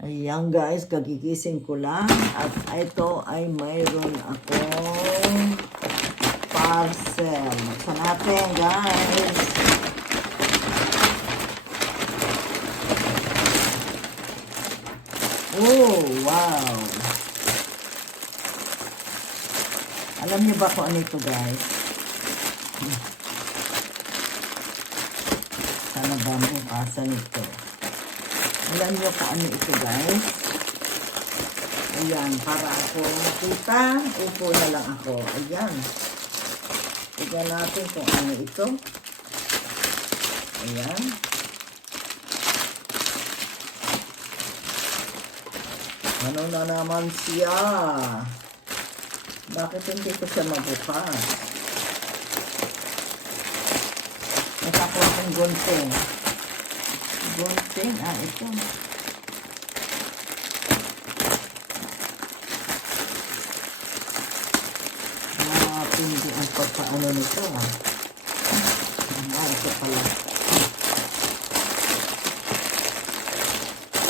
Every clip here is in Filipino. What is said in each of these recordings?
Ayan guys, kagigising ko lang at ito ay mayroon akong parcel. Buksan natin guys. Oh, wow. Alam niyo ba kung ano ito guys? Sana ba bukasan ito? Alam niyo kung ano ito guys? Ayan, para ako makita, upo na lang ako. Ayan. Tignan natin kung ano ito. Ayan. Ano na naman siya? Bakit hindi ko siya mabukas? Nakakuha akong gunting. Gunting, ito. Hindi ang pagpaano nito, ito pala.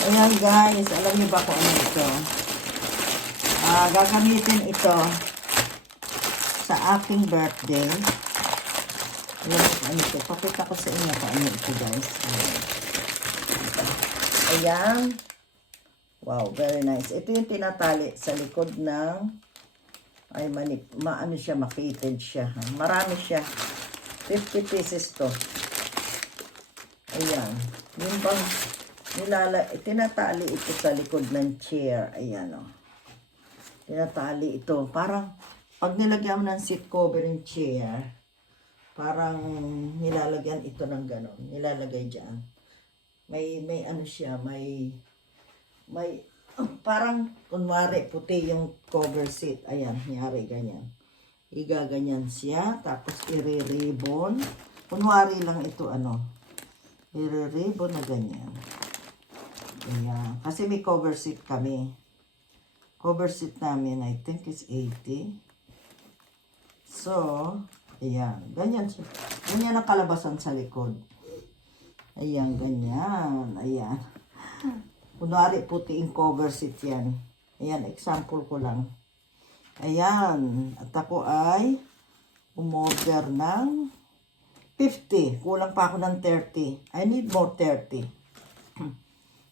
Ayan guys, alam niyo ba kung ano ito? Gagamitin ito sa aking birthday. Alam niyo kung ano ito? Pakita ko sa inyo kung ano ito guys. Ayan. Wow, very nice. Ito yung tinatali sa likod ng maano siya, makitid siya. Marami siya. 50 pieces to. Ayan. Yung bang tinatali ito sa likod ng chair. Ayan o. Tinatali ito. Parang pag nilagyan mo ng seat cover ng chair, parang nilalagyan ito ng ganon. Nilalagay dyan. May ano siya, may parang kunwari puti yung cover seat. Ayan, nyari ganyan. Igaganyan siya, tapos i-ribbon. Kunwari lang ito i-ribbon na ganyan. Ayan, kasi may cover seat kami. Cover seat namin, I think is 80. So, ayan, ganyan siya. Ganyan ang kalabasan sa likod. Ayan, ganyan. Ayan. Kunwari, puti yung cover seat yan. Ayan, example ko lang. Ayan. At ako ay umorder ng 50. Kulang pa ako ng 30. I need more 30.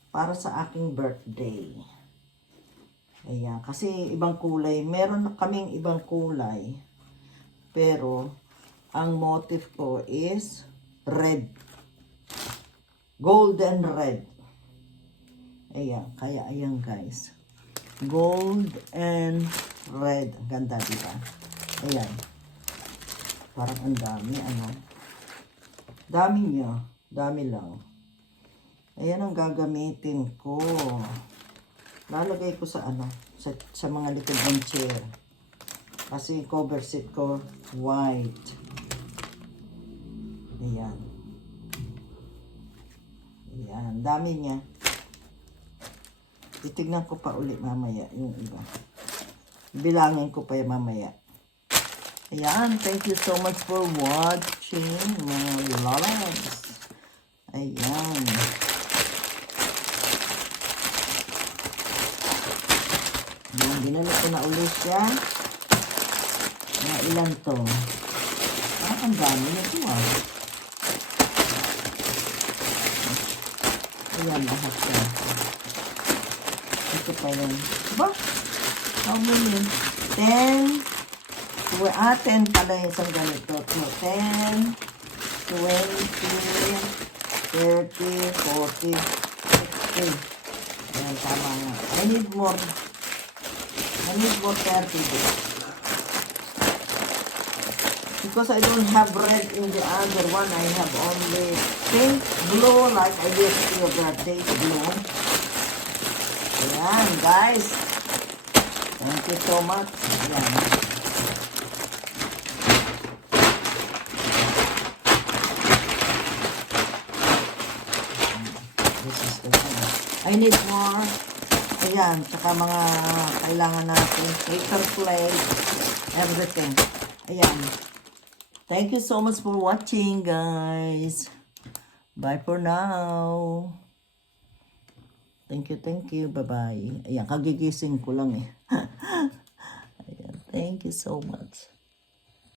Para sa aking birthday. Ayan. Kasi ibang kulay. Meron kaming ibang kulay. Pero, ang motif ko is red. Golden red. Ayan, kaya ayan guys. Gold and red. Ganda, diba? Ayan. Parang ang dami, Dami niya. Dami lang. Ayan ang gagamitin ko. Lalagay ko sa sa mga likod ng chair. Kasi cover seat ko, white. Ayan. Ayan, dami niya. Titignan ko pa ulit mamaya yung iba. Bilangin ko pa yung mamaya. Ayan, thank you so much for watching, mga loves. Ayan. Ayan, binalik ko na ulit siya. Mga ilan to? Ang dami nito Ayan, lahat siya. Ito pa yun. Ba? How many? 10. 10 pala yung isang ganito. 10, 20, 30, 40, 60. Ayan, tama nga. I need more 30. Because I don't have red in the other one. I have only pink, blue, like I used to your birthday blue. Ayan, guys. Thank you so much. Ayan. This is the one. I need more. Ayan, tsaka mga kailangan natin. Paper plate, everything. Ayan. Thank you so much for watching, guys. Bye for now. Thank you. Bye-bye. Ayan, kagigising ko lang eh. Ayan, thank you so much.